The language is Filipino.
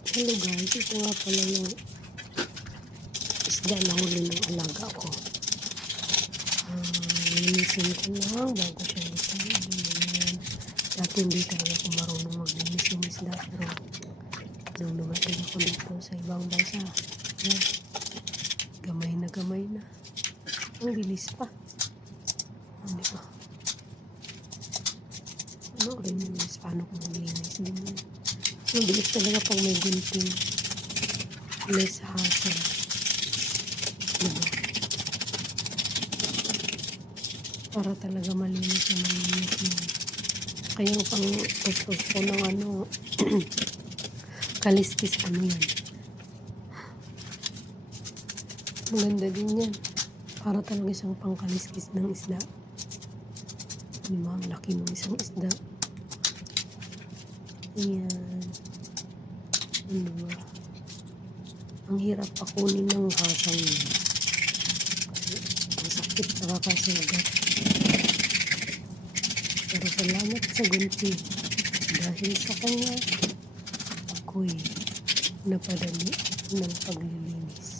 Hello guys, ito nga pala yung isda na huli ng alaga ko. Linisin ko lang bago siya lisin. Dati hindi talaga ako marunong maglinis ng isda, pero nung lumating ako dito sa ibang bansa, yan, gamay na. Ang bilis pa. Hindi pa. Ano rin yung bilis? Paano ko maglinis din yun? Ang bilis talaga pag may gunting. Less hassle. Diba? Para talaga malinis na malinis yun. Kaya pang tustos ko ng kaliskis yan. Maganda din yan. Para talaga siyang pangkaliskis ng isda. Diba? Ang laki ng isang isda. Ayan. Diba? Ang hirap pakunin ng hasang yun. Ang sakit, nakakasugat. Pero salamat sa gunti. Dahil sa kanya, ako'y napadali ng paglilinis.